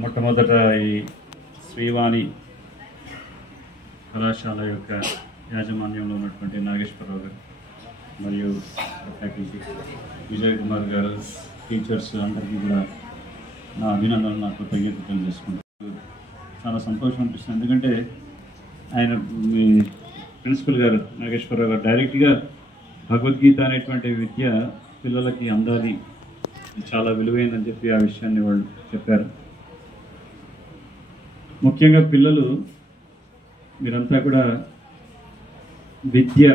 మొట్టమొదట ఈ శ్రీవాణి కళాశాల యొక్క యాజమాన్యంలో ఉన్నటువంటి నాగేశ్వరరావు గారు మరియు ఫ్యాకల్టీ విజయ్ కుమార్ గారు, టీచర్స్ అందరికీ కూడా నా అభినందనలు, నా కృతజ్ఞతలు తెలియజేసుకుంటాను. చాలా సంతోషం అనిపిస్తుంది, ఎందుకంటే ఆయన మీ ప్రిన్సిపల్ గారు నాగేశ్వరరావు గారు డైరెక్ట్గా భగవద్గీత అనేటువంటి విద్య పిల్లలకి అందాలి, చాలా విలువైందని చెప్పి ఆ విషయాన్ని వాళ్ళు చెప్పారు. ముఖ్యంగా పిల్లలు మీరంతా కూడా విద్య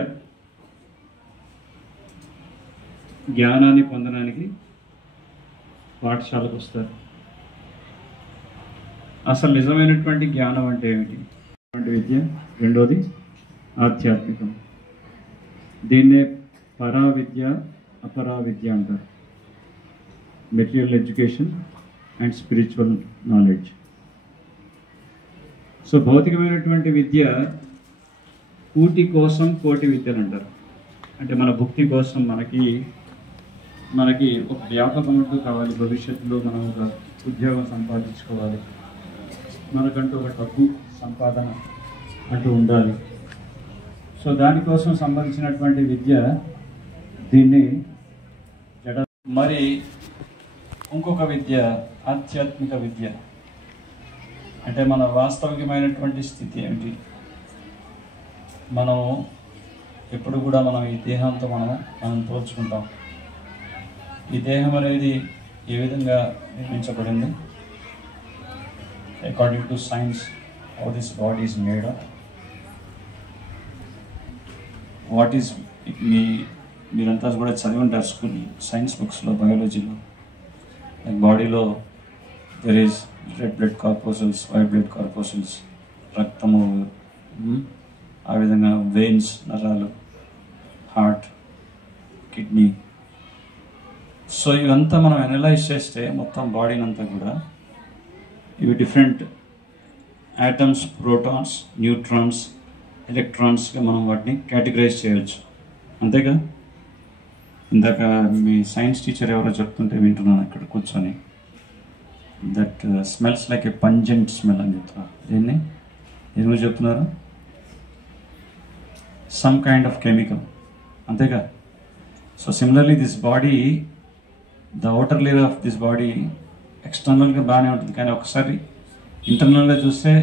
జ్ఞానాన్ని పొందడానికి పాఠశాలకు వస్తారు. అసలు నిజమైనటువంటి జ్ఞానం అంటే ఏమిటి? విద్య. రెండోది ఆధ్యాత్మికం. దీన్నే పరా విద్య, అపరా విద్య అంటారు. Material education and spiritual knowledge. So భౌతికమైనటువంటి విద్య కూటి కోసం కోటి విద్యలు అంటారు. అంటే మన భుక్తి కోసం మనకి ఒక వ్యాపకం అంటూ కావాలి. భవిష్యత్తులో మనం ఒక ఉద్యోగం సంపాదించుకోవాలి, మనకంటూ ఒక డబ్బు సంపాదన అంటూ ఉండాలి. సో దానికోసం సంబంధించినటువంటి విద్య దీన్ని జడ. మరి ఇంకొక విద్య ఆధ్యాత్మిక విద్య. అంటే మన వాస్తవికమైనటువంటి స్థితి ఏమిటి? మనం ఎప్పుడు కూడా మనం ఈ దేహంతో మనం పోల్చుకుంటాం. ఈ దేహం అనేది ఏ విధంగా నిర్మించబడింది? According to science, how this body is made up. What is మీరంతా కూడా చదివి ఉంటారు స్కూల్ సైన్స్ బుక్స్లో, బయాలజీలో. బాడీలో there is red blood corpuscles, white blood corpuscles, రక్తము, ఆ విధంగా వెయిన్స్, నరాలు, హార్ట్, కిడ్నీ. సో ఇవంతా మనం అనలైజ్ చేస్తే మొత్తం బాడీని అంతా కూడా ఇవి డిఫరెంట్ యాటమ్స్, ప్రోటాన్స్, న్యూట్రాన్స్, ఎలక్ట్రాన్స్గా మనం వాటిని కేటగరైజ్ చేయవచ్చు. అంతేగా? ఇందాక మీ సైన్స్ టీచర్ ఎవరో చెప్తుంటే వింటున్నాను ఇక్కడ కూర్చొని. That smells like a pungent smell అని చెప్తున్నారు. దీన్ని ఎందుకు చెప్తున్నారు? సమ్ కైండ్ ఆఫ్ కెమికల్, అంతేగా? So similarly this body, the outer layer of this body ఎక్స్టర్నల్గా బాగానే ఉంటుంది, కానీ ఒకసారి ఇంటర్నల్గా చూస్తే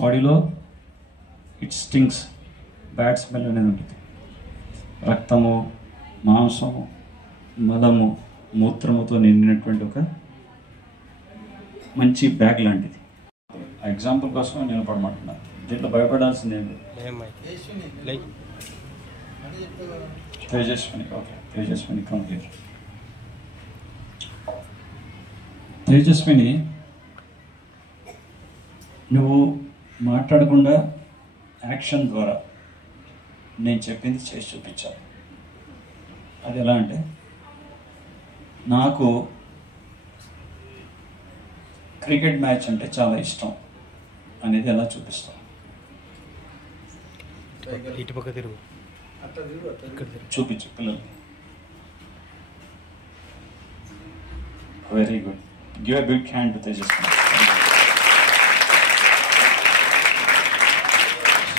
బాడీలో ఇట్ స్టింగ్స్, బ్యాడ్ స్మెల్ అనేది ఉంటుంది. రక్తము, మాంసము, మలము, మూత్రముతో నిండినటువంటి ఒక మంచి బ్యాగ్ లాంటిది. ఆ ఎగ్జాంపుల్ కోసం నేను పడమంటున్నాను. దీంట్లో భయపడాల్సింది ఏంటి? Tejaswini. Okay, Tejaswini come here. Tejaswini, నువ్వు మాట్లాడకుండా యాక్షన్ ద్వారా నేను చెప్పింది చేసి చూపించాలి. అది ఎలా అంటే, నాకు క్రికెట్ మ్యాచ్ అంటే చాలా ఇష్టం అనేది ఎలా చూపిస్తాం? చూపించు పిల్లలకి. Very good. Give a big hand to Tejaswini.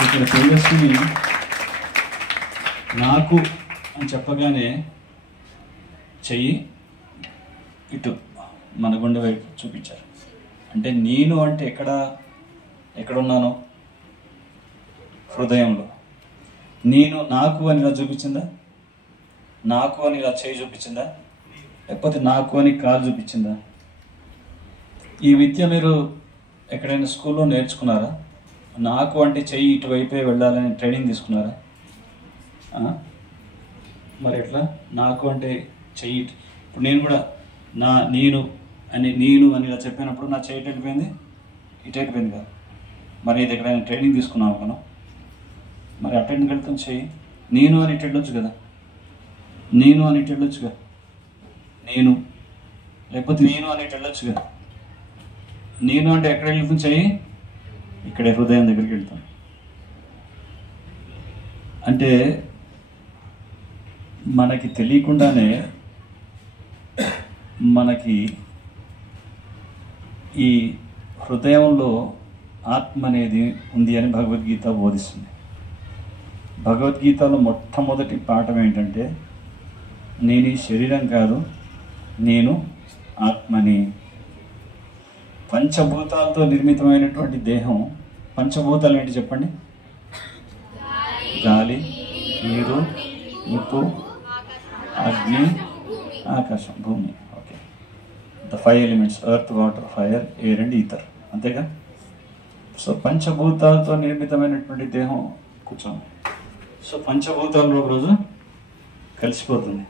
ఇక్కడ తేజస్విని నాకు అని చెప్పగానే చెయ్యి ఇటు మన గుండె వైపు చూపించారు. అంటే నేను అంటే ఎక్కడున్నాను? హృదయంలో. నేను నాకు అని ఇలా చూపించిందా? నాకు అని ఇలా చేయి చూపించిందా? లేకపోతే నాకు అని కాలు చూపించిందా? ఈ విద్య మీరు ఎక్కడైనా స్కూల్లో నేర్చుకున్నారా? నాకు అంటే చెయ్యి ఇటువైపే వెళ్ళాలని ట్రైనింగ్ తీసుకున్నారా? మరి ఎట్లా? నాకు అంటే చెయ్యి ఇప్పుడు నేను కూడా నేను అని ఇలా చెప్పినప్పుడు నా చెయ్యి వెళ్ళిపోయింది, ఇటు వెళ్ళిపోయింది కదా. మరి ఇది ఎక్కడైనా ట్రైనింగ్ తీసుకున్నావు మనం? మరి అటెండ్కి వెళ్తాం చెయ్యి. నేను అని ఇటు వెళ్ళొచ్చు కదా, నేను అని ఇటు వెళ్ళొచ్చు కదా, నేను లేకపోతే నేను అని ఇటు వెళ్ళొచ్చు కదా. నేను అంటే ఎక్కడ వెళ్తాం చెయ్యి? ఇక్కడే హృదయం దగ్గరికి వెళ్తాం. అంటే మనకి తెలియకుండానే మనకి ఈ హృదయంలో ఆత్మ అనేది ఉంది అని భగవద్గీత బోధిస్తుంది. భగవద్గీతలో మొట్టమొదటి పాఠం ఏంటంటే, నేను ఈ శరీరం కాదు, నేను ఆత్మని. పంచభూతాలతో నిర్మితమైనటువంటి దేహం. పంచభూతాలు ఏంటి చెప్పండి? గాలి, నీరు, నిప్పు, అగ్ని, ఆకాశం, భూమి. Okay, the 5 elements: earth, water, fire, air and ether. అంతేగా? సో పంచభూతాలతో నిర్మితమైనటువంటి దేహం కూర్చోండి. సో పంచభూతాల్లో ఒకరోజు కలిసిపోతుంది.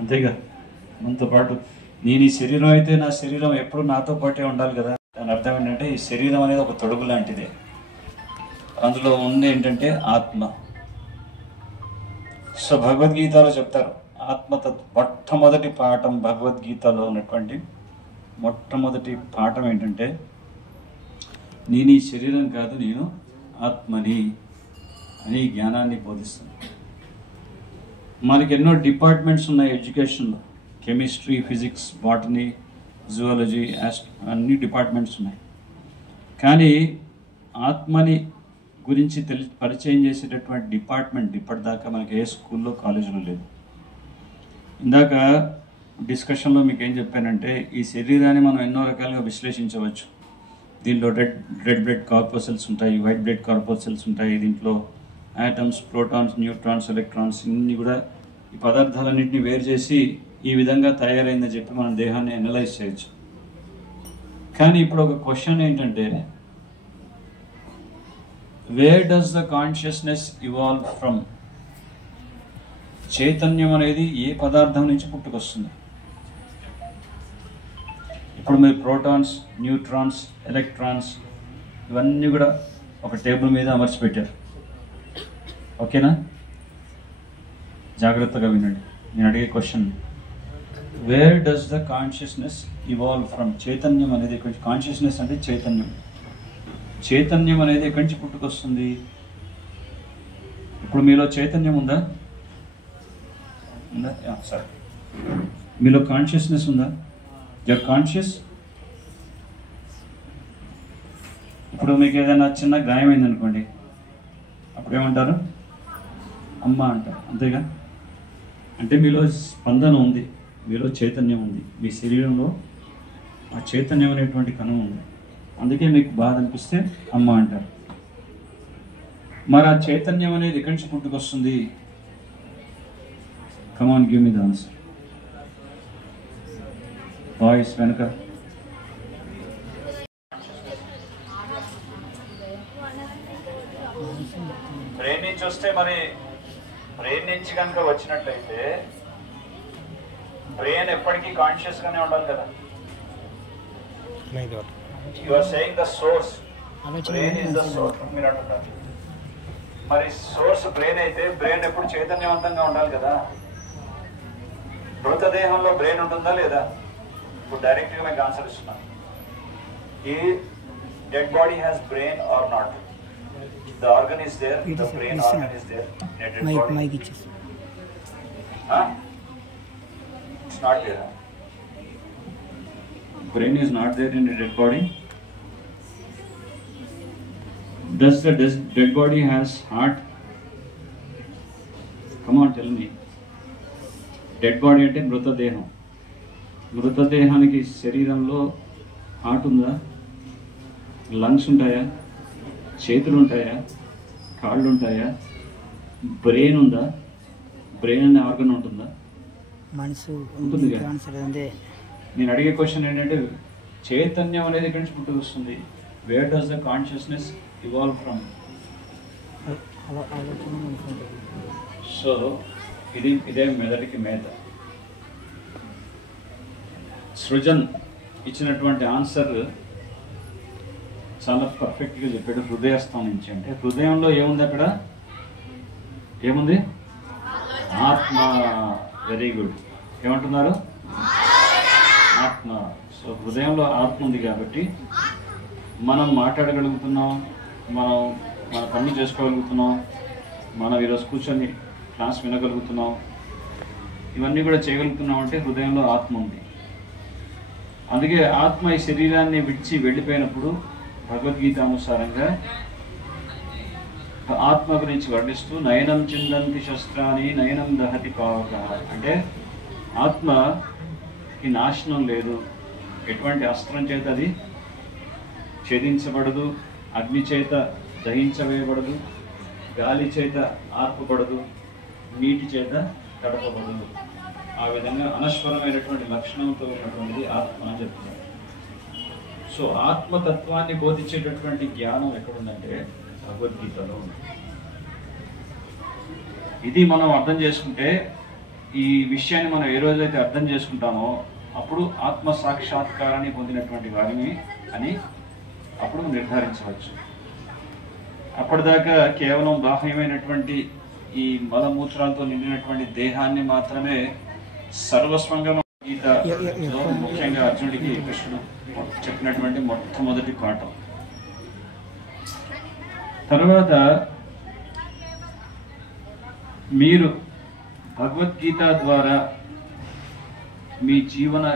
అంతేగా? మనతో పాటు నేను ఈ శరీరం అయితే నా శరీరం ఎప్పుడు నాతో పాటే ఉండాలి కదా. దాని అర్థం ఏంటంటే, ఈ శరీరం అనేది ఒక తొడుగు లాంటిదే. అందులో ఉంది ఏంటంటే ఆత్మ. సో భగవద్గీతలో చెప్తారు, మొట్టమొదటి పాఠం భగవద్గీతలో ఉన్నటువంటి మొట్టమొదటి పాఠం ఏంటంటే, నేను ఈ శరీరం కాదు, నేను ఆత్మని అని జ్ఞానాన్ని బోధిస్తుంది. మనకి ఎన్నో డిపార్ట్మెంట్స్ ఉన్నాయి ఎడ్యుకేషన్లో. కెమిస్ట్రీ, ఫిజిక్స్, బాటనీ, జువాలజీ, అన్ని డిపార్ట్మెంట్స్ ఉన్నాయి. కానీ ఆత్మని గురించి పరిచయం చేసేటటువంటి డిపార్ట్మెంట్ ఇప్పటిదాకా మనకి ఏ స్కూల్లో, కాలేజీలో లేదు. ఇందాక డిస్కషన్లో మీకు ఏం చెప్పానంటే, ఈ శరీరాన్ని మనం ఎన్నో రకాలుగా విశ్లేషించవచ్చు. దీంట్లో రెడ్ బ్లడ్ కార్పస్కల్స్ ఉంటాయి, వైట్ బ్లడ్ కార్పస్కల్స్ ఉంటాయి. దీంట్లో ఆటమ్స్, ప్రోటాన్స్, న్యూట్రాన్స్, ఎలక్ట్రాన్స్ ఇన్ని కూడా ఈ పదార్థాలన్నింటినీ వేరు చేసి ఈ విధంగా తయారైందని చెప్పి మనం దేహాన్ని అనలైజ్ చేయొచ్చు. కానీ ఇప్పుడు ఒక క్వశ్చన్ ఏంటంటే, wear does the consciousness evolve from? చైతన్యం అనేది ఏ పదార్థం నుంచి పుట్టుకొస్తుంది? ఇప్పుడు మీరు ప్రోటాన్స్, న్యూట్రాన్స్, ఎలక్ట్రాన్స్ ఇవన్నీ కూడా ఒక టేబుల్ మీద అమర్చి పెట్టారు. ఓకేనా? జాగ్రత్తగా వినండి. నేను అడిగే question, wear does the consciousness evolve from? చైతన్యం అనేది ఎక్కడి నుంచి? కాన్షియస్నెస్ అంటే చైతన్యం. చైతన్యం అనేది ఎక్కడి నుంచి పుట్టుకొస్తుంది? ఇప్పుడు మీలో చైతన్యం ఉందా? సరే, మీలో కాన్షియస్నెస్ ఉందా? You're conscious. ఇప్పుడు మీకు ఏదైనా చిన్న గాయమైంది అనుకోండి, అప్పుడు ఏమంటారు? అమ్మ అంటారు. అంతేగా? అంటే మీలో స్పందన ఉంది, మీలో చైతన్యం ఉంది, మీ శరీరంలో ఆ చైతన్యం అనేటువంటి కణం ఉంది. అందుకే మీకు బాధ అనిపిస్తే అమ్మ అంటారు. మరి ఆ చైతన్యం అనేది ఎక్కడి నుంచి పుట్టుకొస్తుంది? Come on, give me the answer. Voice వెనక. బ్రెయిన్ నుంచి వస్తే, మరి బ్రెయిన్ నుంచి కనుక వచ్చినట్లయితే బ్రెయిన్ ఎప్పటికీ కాన్షియస్ గానే ఉండాలి కదా. You are saying the source, brain is the source మీరు అంటున్నారు. మరి సోర్స్ బ్రెయిన్ అయితే బ్రెయిన్ ఎప్పుడు చైతన్యవంతంగా ఉండాలి కదా. మృతదేహంలో బ్రెయిన్ ఉంటుందా లేదా? ఇప్పుడు డైరెక్ట్గా మీకు ఆన్సర్ ఇస్తున్నాను. ఈ dead body has brain or not? The organ is there, the brain organ is there in a dead body. It's not there. Brain is not there in a dead body. Does the dead body has heart? Come on, tell me. Dead body అంటే మృతదేహం. మృతదేహానికి శరీరంలో heart ఉందా? Lungs ఉంటాయా? చేతులు ఉంటాయా? కాళ్ళు ఉంటాయా? Brain ఉందా? బ్రెయిన్ అనే ఆర్గన్ ఉంటుందా? మనసు ఉంటుంది. నేను అడిగే క్వశ్చన్ ఏంటంటే, చైతన్యం అనేది ఎక్కడి నుంచి పుట్టుకొస్తుంది? Where does the consciousness evolve from? So ఇదే మెదడుకి మేత. సృజన్ ఇచ్చినటువంటి ఆన్సర్ చాలా పర్ఫెక్ట్గా చెప్పాడు. హృదయస్థానం నుంచి అంటే హృదయంలో ఏముంది? అక్కడ ఏముంది? ఆత్మ. Very good. ఏమంటున్నారు? ఆత్మ. సో హృదయంలో ఆత్మ ఉంది కాబట్టి మనం మాట్లాడగలుగుతున్నాం, మనం మన పనులు చేసుకోగలుగుతున్నాం, మనం ఈరోజు కూర్చొని క్లాస్ వినగలుగుతున్నాం, ఇవన్నీ కూడా చేయగలుగుతున్నాం అంటే హృదయంలో ఆత్మ ఉంది. అందుకే ఆత్మ ఈ శరీరాన్ని విడిచి వెళ్ళిపోయినప్పుడు భగవద్గీత అనుసారంగా ఆత్మ గురించి వర్ణిస్తూ నయనం చిందంతి శస్త్రాన్ని నయనం దహతి పావక, అంటే ఆత్మకి నాశనం లేదు, ఎటువంటి అస్త్రం చేత అది ఛేదించబడదు, అగ్ని చేత దహించవేయబడదు, గాలి చేత ఆర్పబడదు, నీటి చేత తడపబడదు. ఆ విధంగా అనశ్వరమైనటువంటి లక్షణంతో ఉన్నటువంటిది ఆత్మ అని చెప్తున్నారు. సో ఆత్మతత్వాన్ని బోధించేటటువంటి జ్ఞానం ఎక్కడుందంటే భగవద్గీతలో ఉంది. ఇది మనం అర్థం చేసుకుంటే, ఈ విషయాన్ని మనం ఏ రోజైతే అర్థం చేసుకుంటామో అప్పుడు ఆత్మ సాక్షాత్కారాన్ని పొందినటువంటి వారిని అని అప్పుడు నిర్ధారించవచ్చు. అప్పటిదాకా కేవలం బాహ్యమైనటువంటి ఈ మలమూత్రాలతో నిండినటువంటి దేహాన్ని మాత్రమే సర్వస్వంగా గీతలో ముఖ్యంగా అర్జునుడికి కృష్ణుడు చెప్పినటువంటి మొట్టమొదటి పాఠం. తర్వాత మీరు భగవద్గీత ద్వారా మీ జీవన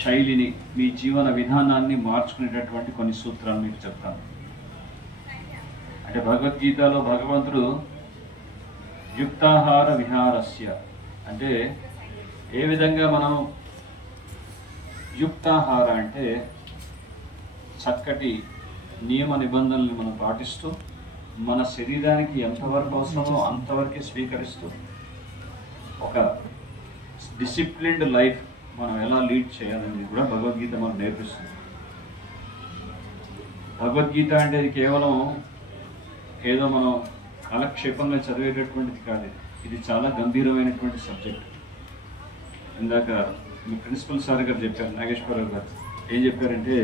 శైలిని, మీ జీవన విధానాన్ని మార్చుకునేటటువంటి కొన్ని సూత్రాలు మీకు చెప్తాను. అంటే భగవద్గీతలో భగవంతుడు యుక్తాహార విహారస్య, అంటే ఏ విధంగా మనం యుక్తాహార అంటే చక్కటి నియమ నిబంధనల్ని మనం పాటిస్తూ మన శరీరానికి ఎంతవరకు అవసరమో అంతవరకే స్వీకరిస్తూ ఒక డిసిప్లిన్డ్ లైఫ్ మనం ఎలా లీడ్ చేయాలనేది కూడా భగవద్గీత మనకు నేర్పిస్తుంది. భగవద్గీత అంటే ఇది కేవలం ఏదో మనం కాలక్షేపంగా చదివేటటువంటిది కాదు, ఇది చాలా గంభీరమైనటువంటి సబ్జెక్ట్. ఇందాక మీ ప్రిన్సిపల్ సార్ గారు చెప్పారు, నాగేశ్వరరావు గారు ఏం చెప్పారంటే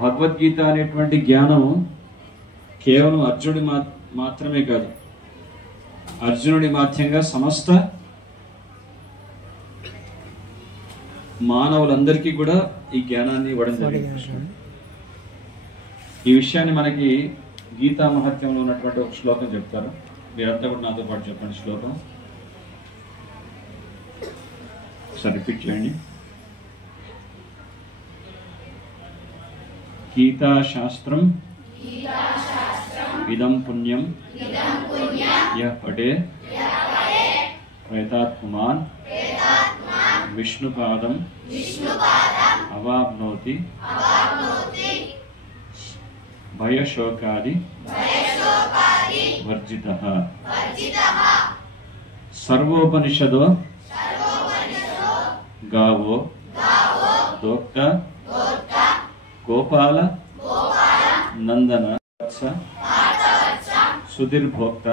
భగవద్గీత అనేటువంటి జ్ఞానం కేవలం అర్జునుడి మాత్రమే కాదు, అర్జునుడి మాధ్యంగా సమస్త మానవులందరికీ కూడా ఈ జ్ఞానాన్ని ఇవ్వడం జరిగింది. ఈ విషయాన్ని మనకి గీతా మహత్యంలో ఉన్నటువంటి ఒక శ్లోకం చెప్తారు, మీరంతా కూడా నాతో పాటు చెప్పండి. శ్లోకం ఒకసారి రిపీట్ చేయండి. గీతా శాస్త్రం ఇదం పుణ్యం యః పఠే ప్రేతాత్మాన్ విష్ణుపాదం అవాప్నోతి భయశోకాది వర్జితః. సర్వోపనిషదో గావో దోక్త గోపాల నందన సుధీర్భోక్త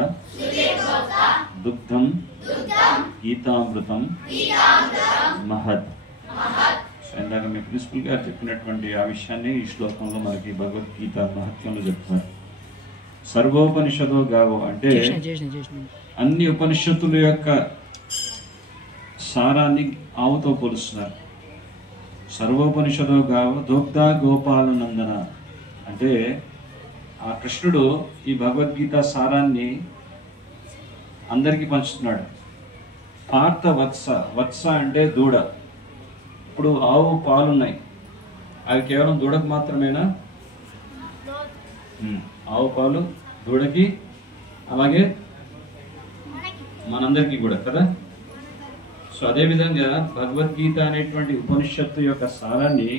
దుగ్ధం గీతామృతం మహత్. ఇందాక మీ ప్రిన్సిపల్ గారు చెప్పినటువంటి ఆ విషయాన్ని ఈ శ్లోకంలో మనకి భగవద్గీత మహత్యంలో చెప్తున్నారు. సర్వోపనిషదో గావో అంటే అన్ని ఉపనిషత్తుల యొక్క సారాన్ని ఆవుతో పోలుస్తున్నారు. సర్వోపనిషదో గావో దోగ్ధ గోపాల నందన అంటే ఆ కృష్ణుడు ఈ భగవద్గీత సారాన్ని అందరికీ పంచుతున్నాడు. పార్థ వత్స, వత్స అంటే దూడ. ఇప్పుడు ఆవు పాలున్నాయి, అవి కేవలం దూడకు మాత్రమేనా? ఆవు పాలు దూడకి, అలాగే మనందరికీ కూడా కదా. సో అదేవిధంగా భగవద్గీత అనేటువంటి ఉపనిషత్తు యొక్క సారాన్ని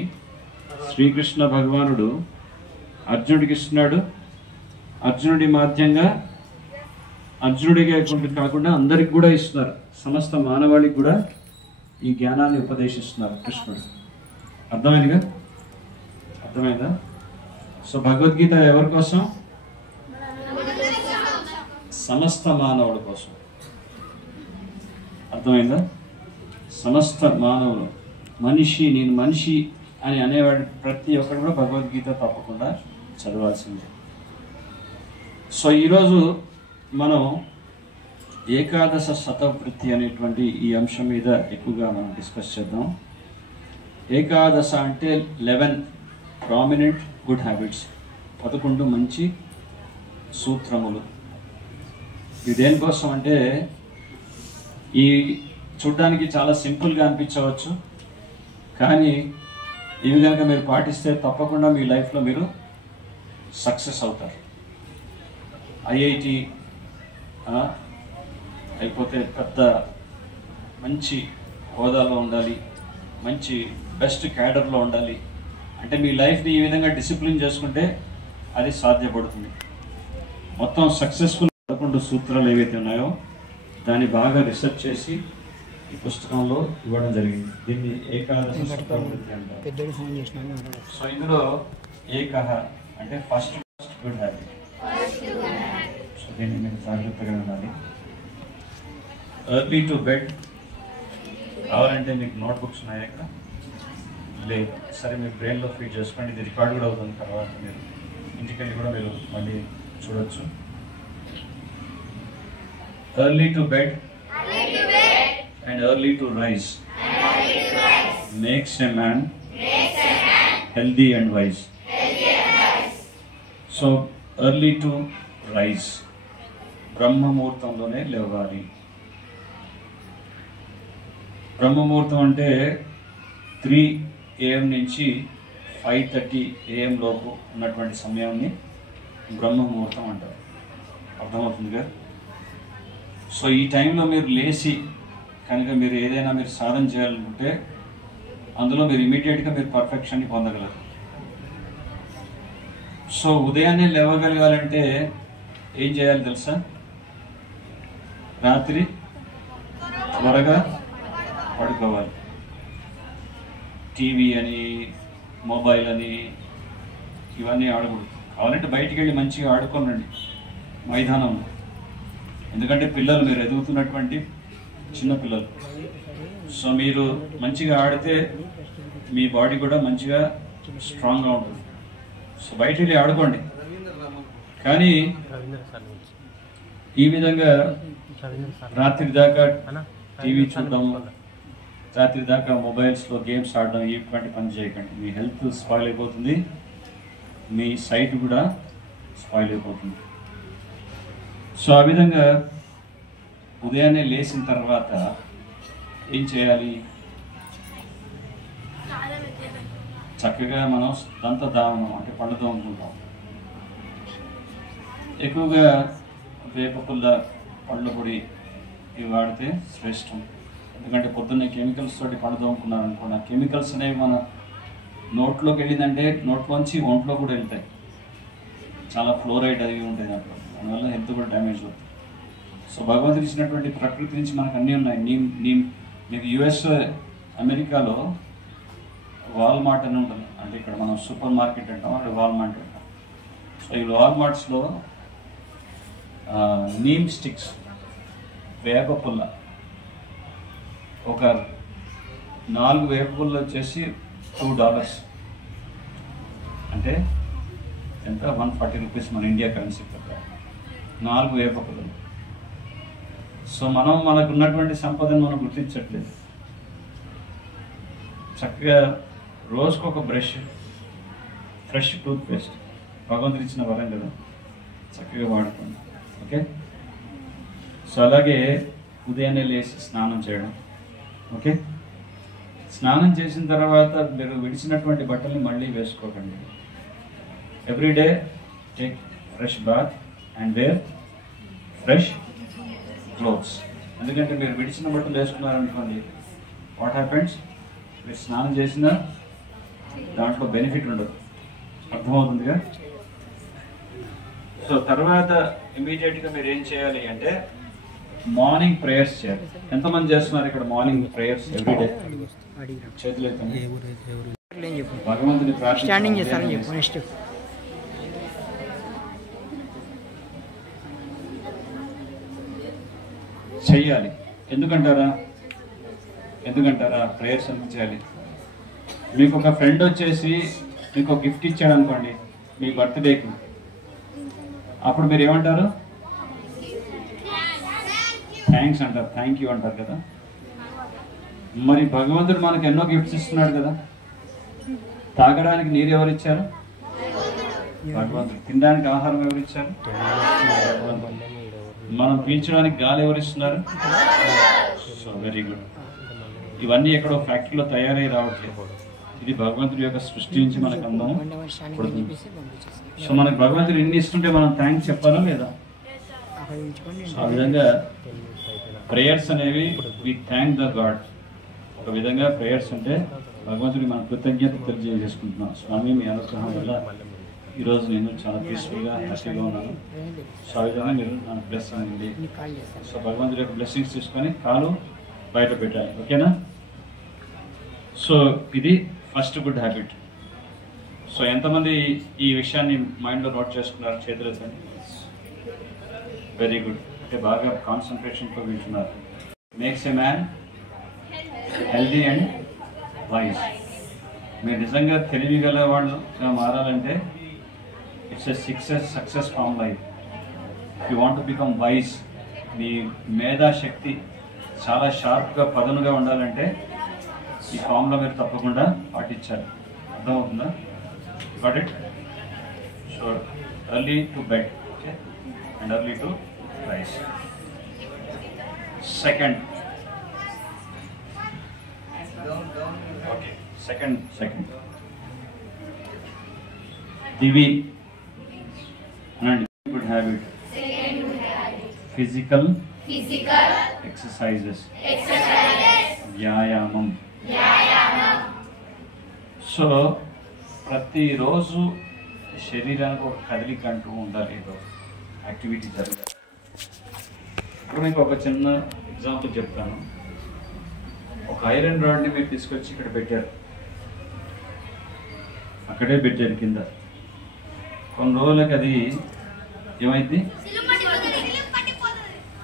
శ్రీకృష్ణ భగవానుడు అర్జునుడికి ఇస్తున్నాడు. అర్జునుడి మాధ్యంగా అర్జునుడిగా కాకుండా అందరికి కూడా ఇస్తున్నారు, సమస్త మానవాళికి కూడా ఈ జ్ఞానాన్ని ఉపదేశిస్తున్నారు కృష్ణుడు. అర్థమైందిగా? అర్థమైందా? సో భగవద్గీత ఎవరి కోసం? సమస్త మానవుల కోసం. అర్థమైందా? సమస్త మానవులు, మనిషి, నేను మనిషి అని అనేవాడి ప్రతి ఒక్కరు కూడా భగవద్గీత తప్పకుండా చదవాల్సిందే. సో ఈరోజు మనం ఏకాదశ శతవృత్తి అనేటువంటి ఈ అంశం మీద ఎక్కువగా మనం డిస్కస్ చేద్దాం. ఏకాదశ అంటే 11 ప్రామినెంట్ గుడ్ హ్యాబిట్స్, 11 మంచి సూత్రములు. ఇది దేనికోసం అంటే ఈ చూడ్డానికి చాలా సింపుల్గా అనిపించవచ్చు, కానీ ఇవి కనుక మీరు పాటిస్తే తప్పకుండా మీ లైఫ్లో మీరు సక్సెస్ అవుతారు. ఐఐటి అయిపోతే పెద్ద మంచి హోదాలో ఉండాలి, మంచి బెస్ట్ క్యాడర్లో ఉండాలి అంటే మీ లైఫ్ని ఈ విధంగా డిసిప్లిన్ చేసుకుంటే అది సాధ్యపడుతుంది. మొత్తం సక్సెస్ఫుల్ 11 సూత్రాలు ఏవైతే ఉన్నాయో దాన్ని బాగా రీసెర్చ్ చేసి ఈ పుస్తకంలో ఇవ్వడం జరిగింది. దీన్ని ఏకాదశి సూత్రవృత్తి అంటారు. సో ఇందులో ఏకహ అంటే ఫస్ట్ గుడ్ హ్యాబిట్. సో దీన్ని మీరు జాగ్రత్తగా ఉండాలి. Early to bed. కావాలంటే మీకు నోట్బుక్స్ ఉన్నాయి ఇక్కడ లేదు, సరే మీరు బ్రెయిన్లో ఫీడ్ చేసుకోండి. ఇది రికార్డ్ కూడా అవుతుంది, తర్వాత మీరు ఇంటికి వెళ్ళి కూడా మీరు మళ్ళీ చూడొచ్చు. Early to bed and early to rise makes a man healthy and wise. So early to rise, బ్రహ్మముహూర్తంలోనే లేవాలి. బ్రహ్మముహూర్తం అంటే 3 AM నుంచి 5:30 AM లోపు ఉన్నటువంటి సమయాన్ని బ్రహ్మముహూర్తం అంటారు. అర్థమవుతుంది కదా? సో ఈ టైంలో మీరు లేచి కనుక మీరు ఏదైనా మీరు సాధన చేయాలనుకుంటే అందులో మీరు ఇమీడియట్గా మీరు పర్ఫెక్షన్ని పొందగలరు. సో ఉదయాన్నే లేవగలగాలంటే ఏం చేయాలి తెలుసా? రాత్రి త్వరగా పడుకోవాలి. టీవీ అని మొబైల్ అని ఇవన్నీ ఆడకూడదు. కావాలంటే బయటికి వెళ్ళి మంచిగా ఆడుకోనండి మైదానంలో. ఎందుకంటే పిల్లలు మీరు ఎదుగుతున్నటువంటి చిన్నపిల్లలు. సో మీరు మంచిగా ఆడితే మీ బాడీ కూడా మంచిగా స్ట్రాంగ్గా ఉంటుంది. సో బయట వెళ్ళి ఆడుకోండి. కానీ ఈ విధంగా రాత్రి దాకా టీవీ చూడడం, రాత్రి దాకా మొబైల్స్లో గేమ్స్ ఆడడం ఇటువంటి పని చేయకండి. మీ హెల్త్ స్పాయిల్ అయిపోతుంది, మీ సైట్ కూడా స్పాయిల్ అయిపోతుంది. సో ఆ విధంగా ఉదయాన్నే లేచిన తర్వాత ఏం చేయాలి? చక్కగా మనం దంతధావనం అంటే పళ్ళు తోముకుంటాం. ఎక్కువగా వేప పుల్ల, పళ్ళ పొడి ఇవి వాడితే శ్రేష్టం. ఎందుకంటే పొద్దున్నే కెమికల్స్ తోటి పళ్ళు తోముకున్నారనుకోండి, ఆ కెమికల్స్ అనేవి మన నోట్లోకి వెళ్ళిందంటే నోట్లోంచి ఒంట్లో కూడా వెళ్తాయి. చాలా ఫ్లోరైడ్ అవి ఉంటాయి దాంట్లో, దానివల్ల హెల్త్ కూడా డ్యామేజ్ అవుతుంది. సో భగవంతుడు ఇచ్చినటువంటి ప్రకృతి నుంచి మనకు అన్నీ ఉన్నాయి. మీకు యుఎస్ అమెరికాలో వాల్మార్ట్ అని ఉంటుంది. అంటే ఇక్కడ మనం సూపర్ మార్కెట్ అంటాం, అక్కడ వాల్మార్ట్ అంటాం. సో ఈ వాల్మార్ట్స్లో నీమ్ స్టిక్స్, వేప పుల్ల, ఒక 4 వేప పుల్ల వచ్చేసి $2 అంటే ఎంత? 140 రూపీస్ మన ఇండియా కరెన్సీ ప్రకారం 4 వేప పుల్లలు. సో మనకు ఉన్నటువంటి సంపదను మనం గుర్తించట్లేదు. చక్కగా రోజుకు ఒక బ్రష్, ఫ్రెష్ టూత్పేస్ట్ భగవంతుడు ఇచ్చిన వరం కదా, చక్కగా వాడుకోండి. ఓకే. సో అలాగే ఉదయాన్నే లేచి స్నానం చేయడం. ఓకే. స్నానం చేసిన తర్వాత మీరు విడిచినటువంటి బట్టల్ని మళ్ళీ వేసుకోకండి. Everyday take fresh bath and wear fresh clothes. ఎందుకంటే మీరు విడిచిన బట్టలు వేసుకున్నారనుకోండి, వాట్ హ్యాపెన్స్? మీరు స్నానం చేసినా దాంట్లో బెనిఫిట్ ఉండదు. అర్థమవుతుందిగా? సో తర్వాత ఇమీడియట్గా మీరు ఏం చేయాలి అంటే మార్నింగ్ ప్రేయర్స్ చేయాలి. ఎంతమంది చేస్తున్నారు ఇక్కడ మార్నింగ్ ప్రేయర్స్ ఎవ్రీడే? చేతులు ఎత్తండి. భగవంతుని ప్రార్థన చెయ్యాలి. ఎందుకంటారా ప్రేయర్స్ ఎందుకు చేయాలి? మీకు ఒక ఫ్రెండ్ వచ్చేసి మీకు ఒక గిఫ్ట్ ఇచ్చాడు అనుకోండి మీ బర్త్డేకి, అప్పుడు మీరు ఏమంటారు? థ్యాంక్స్ అంటారు, థ్యాంక్ యూ అంటారు కదా. మరి భగవంతుడు మనకు ఎన్నో గిఫ్ట్స్ ఇస్తున్నాడు కదా. తాగడానికి నీరు ఎవరు ఇచ్చారు? భగవంతుడు. తినడానికి ఆహారం ఎవరు ఇచ్చారు? మనం పీల్చడానికి గాలి ఎవరు ఇస్తున్నారు? So very good. ఇవన్నీ ఎక్కడో ఫ్యాక్టరీలో తయారై రావట్లేదు, ఇది భగవంతుడి యొక్క సృష్టి నుంచి మనకు అందం పడుతుంది. సో మనకు భగవంతుడు ఎన్ని ఇస్తుంటే మనం థ్యాంక్స్ చెప్పాలా లేదా? సో ఆ విధంగా ప్రేయర్స్ అనేవి వి థ్యాంక్ ద గాడ్. ఒక విధంగా ప్రేయర్స్ అంటే భగవంతుడికి మన కృతజ్ఞత తెలియజేసుకుంటున్నాం. స్వామి మీ అనుగ్రహం వల్ల ఈరోజు నేను చాలా పీస్ఫుల్గా హ్యాపీగా ఉన్నాను. సో ఆ విధంగా మీరు నన్ను బ్లెస్ అయ్యండి. సో భగవంతుడి యొక్క బ్లెస్సింగ్స్ తీసుకొని కాలు బయట పెట్టాలి. ఓకేనా? సో ఇది ఫస్ట్ గుడ్ హ్యాబిట్. సో ఎంతమంది ఈ విషయాన్ని మైండ్లో నోట్ చేసుకున్నారు? చేతులు ఎత్తండి. Very good. అంటే బాగా కాన్సన్ట్రేషన్తో వింటున్నారు. Makes a man healthy and wise. మీరు నిజంగా తెలివిగల వాళ్ళుగా మారాలంటే it's a success form life. If you want to become wise, మీ మేధాశక్తి చాలా షార్ప్గా పదునుగా ఉండాలంటే ఈ ఫామ్లో మీరు తప్పకుండా పాటించాలి. అర్థమవుతుందా? Got it? So early to bed, okay, and early to rise. Second, okay, second దివి అనండి. గుడ్ హ్యాబిట్ ఫిజికల్ ఎక్సర్సైజెస్, వ్యాయామం. సో ప్రతిరోజు శరీరానికి ఒక కదలిక అంటూ ఉండాలి, ఏదో యాక్టివిటీ జరగాలి. ఇప్పుడు మీకు ఒక చిన్న ఎగ్జాంపుల్ చెప్తాను. ఒక ఐరన్ రాడ్ని మీరు తీసుకొచ్చి ఇక్కడ పెట్టారు, అక్కడే పెట్టారు కింద. కొన్ని రోజులకి అది ఏమైంది?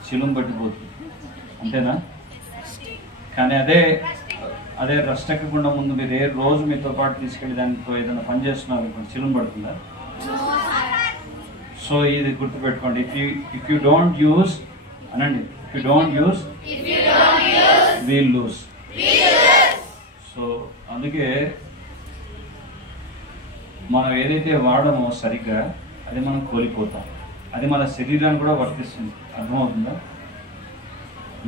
చిలుం పట్టిపోతుంది, అంతేనా? కానీ అదే రస్ట్ ఎక్కకుండా ముందు మీరు ఏ రోజు మీతో పాటు తీసుకెళ్ళి దానితో ఏదైనా పని చేస్తున్నారు అనుకోండి, చిలుం పడుతుందా? సో ఇది గుర్తుపెట్టుకోండి. ఇఫ్ యూ డోంట్ యూజ్ అనండి, if you don't use we'll lose. So అందుకే మనం ఏదైతే వాడమో సరిగ్గా అది మనం కోల్పోతాం. అది మన శరీరాన్ని కూడా వర్తిస్తుంది. అర్థమవుతుందా?